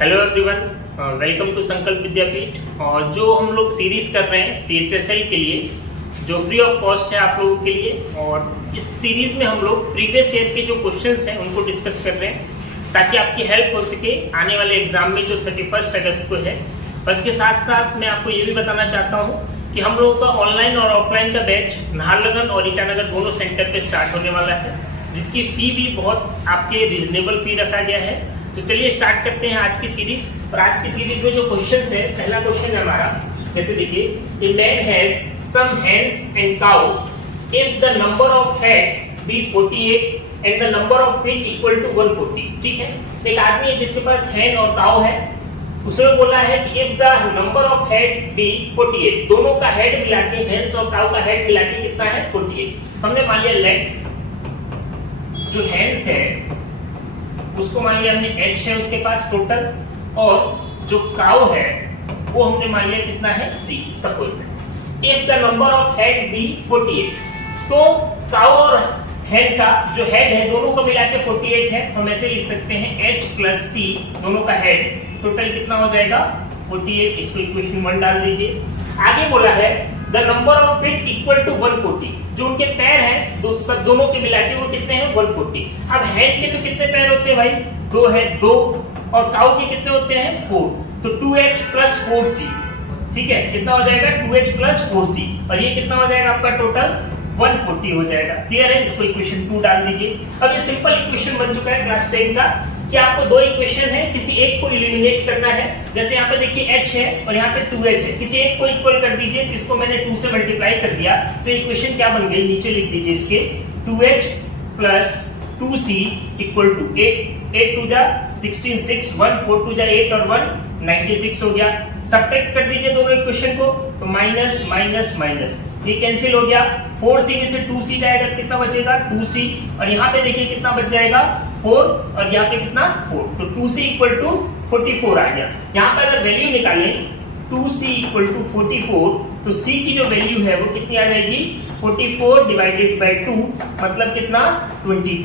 Hello everyone, welcome to संकल्प विद्यापीठ। और जो हम लोग सीरीज कर रहे हैं CHSL के लिए, जो फ्री ऑफ कॉस्ट है आप लोगों के लिए। और इस सीरीज में हम लोग प्रीवियस ईयर के जो क्वेश्चंस हैं उनको डिस्कस कर रहे हैं ताकि आपकी हेल्प हो सके आने वाले एग्जाम में जो 31 अगस्त को है। और इसके साथ साथ मैं आपको ये भी बताना चाहता हूँ कि हम लोगों का ऑनलाइन और ऑफलाइन का बैच नाहरलगुन और ईटानगर दोनों सेंटर पे स्टार्ट होने वाला है, जिसकी फ़ी भी बहुत आपके रिजनेबल फ़ी रखा गया है। तो चलिए स्टार्ट करते हैं आज की सीरीज। और आज की सीरीज में जो क्वेश्चंस है, पहला क्वेश्चन है हमारा, जैसे देखिए, a man has some hens and cow if the number of heads be 48 and the number of feet equal to 140। ठीक है, एक आदमी है जिसके पास हैन और काउ है, उसने बोला है कि if the number of head be 48, दोनों का हेड मिला के, हेन्स और काउ का हेड मिला के कितना है 48। हमने मान लिया लेट जो हेन्स है उसको मान लिया हमने h है उसके पास टोटल, और जो काउ है वो हमने मान लिया कितना है c। Suppose if the number of head be 48, तो काउ और हेड का जो हेड है दोनों को मिला के 48 है। हम ऐसे लिख सकते हैं h प्लस c, दोनों का हेड टोटल कितना हो जाएगा 48। इसको इक्वेशन 1 डाल दीजिए। आगे बोला है the number of feet equal to 140, जो उनके पैर हैं सब दोनों के मिला के वो कितने हैं 140। अब हेड के तो कितने पैर होते हैं भाई, 2 है 2, और काउ के कितने होते हैं 4, तो 2h प्लस 4c। ठीक है, कितना हो जाएगा 2h प्लस 4c, और ये कितना हो जाएगा आपका टोटल 140 हो जाएगा। क्लियर है, इसको इक्वेशन 2 डाल दीजिए। अब ये सिंपल इक्वेशन बन चुका है क्लास 10 का कि आपको दो इक्वेशन है, किसी एक को एलिमिनेट करना है। जैसे यहाँ पे देखिए h है और यहाँ पे 2h है, किसी एक को इक्वल कर दीजिए। तो इसको मैंने 2 से मल्टीप्लाई कर दिया, तो इक्वेशन क्या बन गई, नीचे लिख दीजिए इसके 2h plus 2c equal to 8 2 जा 16 6 1 4 2 जा 8 और 1 96 हो गया। सब्ट्रैक्ट कर दीजिए दोनों इक्वेशन को, तो माइनस माइनस माइनस ये कैंसिल हो गया। 4c में से 2c जाएगा, कितना बचेगा 2c, और यहाँ पे देखिए कितना बच जाएगा 4, और यहाँ पे कितना 4, तो 2c इक्वल टू 44 आ गया। यहाँ पे अगर वैल्यू निकालें 2c इक्वल टू 44, तो c की जो वैल्यू है वो कितनी आ जाएगी 44 डिवाइडेड बाय 2, मतलब कितना 22।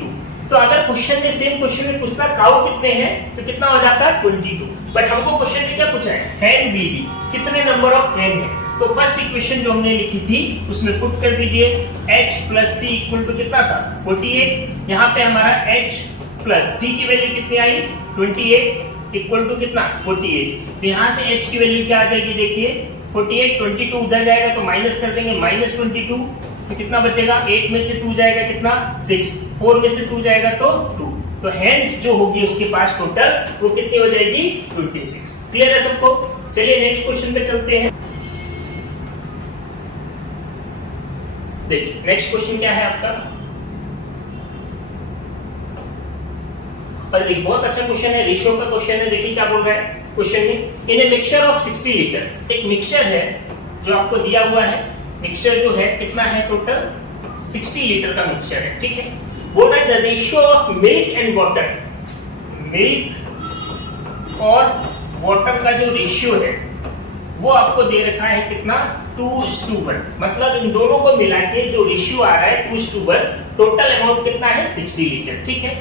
तो अगर क्वेश्चन में सेम क्वेश्चन में पूछता काउ कितने हैं तो कितना हो जाता 22, बट हमको क्वेश्चन में क्या पूछा है हैन बीबी, कितने नंबर ऑफ हैन है। तो फर्स्ट इक्वेशन जो हमने लिखी थी उसमें पुट कर दीजिए h plus c equal to कितना था 48। यहाँ पे हमारा h प्लस c की वैल्यू कितनी आई 28 इक्वल टू कितना 48। तो यहाँ से h की वैल्यू क्या आ जाएगी, देखिए 48 22 उधर जाएगा तो माइनस कर देंगे, माइनस 22, तो कितना बचेगा 8 में से 2 जाएगा कितना 6, 4 में से 2 जाएगा तो 2, तो हेंस जो होगी उसके पास टोटल वो कितनी हो जाएगी 26। क्लियर है सबको। चलिए नेक्स्ट क्वेश्चन पे चलते हैं। देखिए नेक्स्ट क्वेश्चन क्या है आपका, और देखिए बहुत अच्छा क्वेश्चन है, रेशियो का क्वेश्चन है। देखिए क्या बोल रहा है क्वेश्चन में, इन ए मिक्सचर ऑफ 60 लीटर, एक मिक्सचर है जो आपको दिया हुआ है। मिक्सचर जो है कितना है टोटल 60 लीटर का मिक्सचर है। ठीक है, बोल रहा है the ratio of milk and water, milk और वाटर का जो रेशियो है वो आपको दे रखा है कितना 2:1, मतलब इन दोनों को मिला के जो रेशियो आ रहा है 2:1, टोटल अमाउंट कितना है 60 लीटर। ठीक है,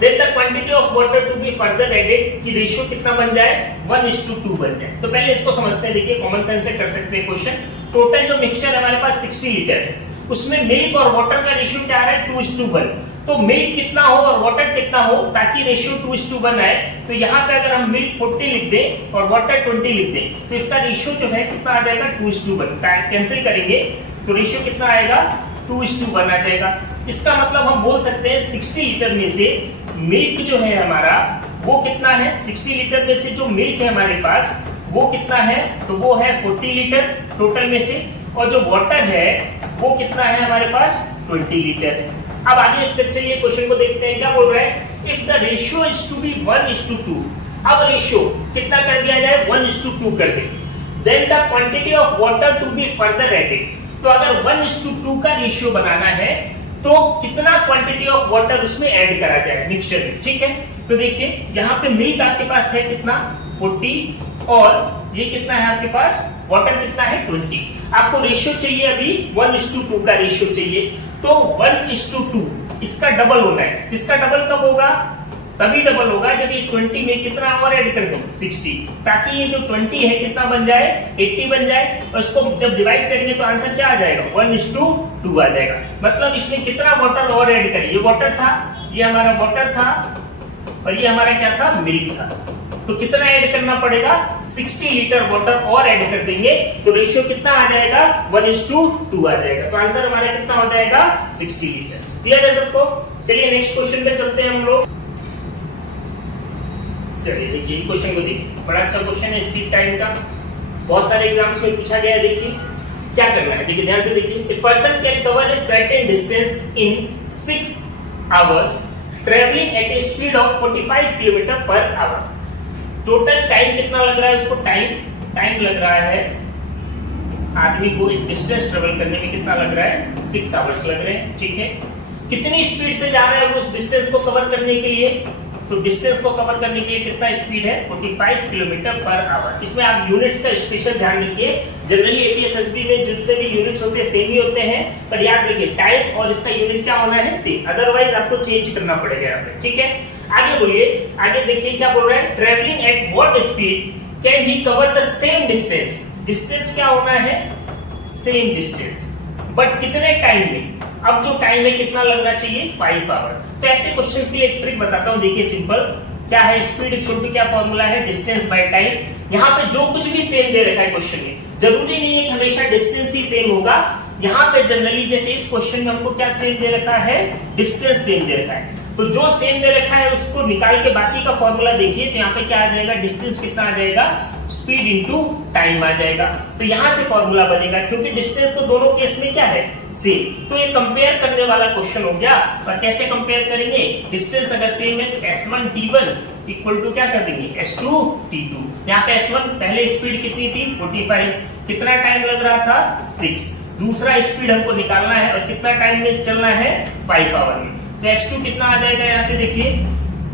then the quantity of water to be further added, कि रेशियो कितना बन जाए 1:2 बन जाए। तो पहले इसको समझते हैं। देखिए कॉमन सेंस से कर सकते हैं क्वेश्चन। टोटल जो मिक्सचर हमारे पास 60 लीटर है, उसमें मिल्क और वाटर का रेशियो क्या आ रहा है 2:1, तो मिल्क कितना हो और वाटर कितना हो ताकि रेशियो 2:1 आए। तो यहाँ पे अगर हम मिल्क 40 लिख दें और वाटर 20 लिख दें तो इसका रेशियो जो है कितना आ जाएगा 2:1। कैंसिल करेंगे तो रेशियो कितना आएगा 2:1 आ जाएगा। इसका मतलब हम बोल सकते हैं 60 लीटर में से मिल्क जो है हमारा वो कितना है, 60 लीटर में से जो मिल्क है हमारे पास वो कितना है, तो वो है 40 लीटर टोटल में से, और जो वाटर है वो कितना है हमारे पास 20 लीटर है। अब आगे चलिए क्वेश्चन को देखते हैं क्या बोल रहा है, if the ratio is to be 1:2, अब रेशियो कितना कर दिया जाए 1:2 कर दे, then the quantity of water to be further added. तो अगर 1:2 का रेशियो बनाना है तो कितना क्वांटिटी ऑफ वाटर उसमें ऐड करा जाए मिक्सचर में। ठीक है, तो देखिए यहाँ पे मिल्क आपके पास है कितना 40, और ये कितना है आपके पास वाटर कितना है 20। आपको रेशियो चाहिए अभी 1:2 का रेशियो चाहिए, तो 1:2 इसका डबल होना है। इसका डबल कब होगा तभी डबल होगा जब ये 20 में कितना और ऐड कर दें 60, ताकि ये जो 20 है कितना बन जाए 80 बन जाए। और इसको जब डिवाइड करेंगे तो आंसर क्या आ जाएगा 1:2 आ जाएगा। मतलब इसमें कितना वाटर और ऐड करें, ये वाटर था, ये हमारा वाटर था और ये हमारा क्या था मिल्क था, तो कितना ऐड करना पड़ेगा 60 लीटर वाटर और ऐड कर देंगे तो रेशियो कितना आ जाएगा 1:2 आ जाएगा। तो आंसर हमारा कितना हो जाएगा 60 लीटर। क्लियर है सबको? चलिए नेक्स्ट क्वेश्चन पे चलते हैं हम लोग। चलिए देखिए क्वेश्चन को देखिए, बड़ा अच्छा क्वेश्चन है स्पीड टाइम का, बहुत सारे एग्जाम्स में पूछा गया है। देखिए क्या करना है, देखिए ध्यान से देखिए। A person can cover a certain distance in 6 hours travelling at A speed of 45 kilometre per hour. Total time कितना लग रहा है उसको, टाइम लग रहा है आदमी को एक डिस्टेंस ट्रेवल करने में कितना लग रहा है 6 आवर्स लग रहे हैं। ठीक है, कितनी स्पीड से जा रहा है उस डिस्टेंस को कवर करने के लिए, तो डिस्टेंस को कवर करने के लिए कितना स्पीड है 45 किलोमीटर पर आवर। इसमें आप यूनिट्स का स्पेशल ध्यान रखिए, जनरली एपीएसएसबी में जितने भी यूनिट्स होते हैं सेम ही होते हैं, पर याद रखिए टाइम और इसका यूनिट क्या होना है सेम, अदरवाइज आपको चेंज करना पड़ेगा यहाँ पे। ठीक है, आगे बोलिए, आगे देखिए क्या बोल रहा है, travelling at what speed can he cover the same distance. Distance क्या होना है सेम डिस्टेंस, बट कितने टाइम में। अब जो टाइम है कितना लगना चाहिए 5 आवर। तो ऐसे क्वेश्चंस के लिए एक ट्रिक बताता हूं, देखिए सिंपल क्या है, स्पीड इक्वल टू क्या फॉर्मूला है डिस्टेंस बाय टाइम। यहाँ पे जो कुछ भी सेम दे रखा है क्वेश्चन में, जरूरी नहीं है कि हमेशा डिस्टेंस ही सेम होगा। यहाँ पे जनरली जैसे इस क्वेश्चन में हमको क्या सेम दे रखा है डिस्टेंस सेम दे रखा है, तो जो सेम दे रखा है उसको निकाल के बाकी का फॉर्मूला देखिए, तो यहाँ पे क्या आ जाएगा डिस्टेंस कितना आ जाएगा स्पीड इनटू टाइम आ जाएगा। तो यहाँ से फॉर्मूला बनेगा, क्योंकि डिस्टेंस तो दोनों केस में क्या है सेम। तो ये कंपेयर करने वाला क्वेश्चन हो गया। और कैसे कंपेयर करेंगे, डिस्टेंस अगर सेम है तो S1 T1 इक्वल टू क्या कर देंगे S2 T2। यहाँ पे S1 पहले स्पीड कितनी थी 45, कितना टाइम लग रहा था 6, दूसरा स्पीड हमको निकालना है और कितना टाइम में चलना है 5 आवर में। तो S2 कितना आ जाएगा, यहाँ से देखिए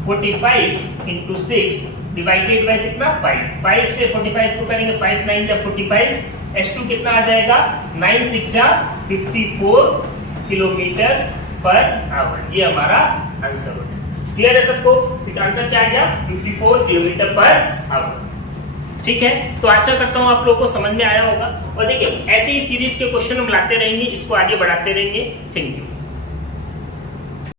45 इंटू 6 डिवाइडेड बाय कितना 5 से 45 को करेंगे 5 9 जा 45, S2 कितना आ जाएगा 9 6 जा 54 किलोमीटर पर आवर। ये हमारा आंसर हो जाएगा। क्लियर है सबको? तो आंसर क्या आ गया 54 किलोमीटर पर आवर। ठीक है, तो आशा करता हूं आप लोगों को समझ में आया होगा। और देखिए ऐसे ही सीरीज के क्वेश्चन हम लाते रहेंगे, इसको आगे बढ़ाते रहेंगे। Thank you.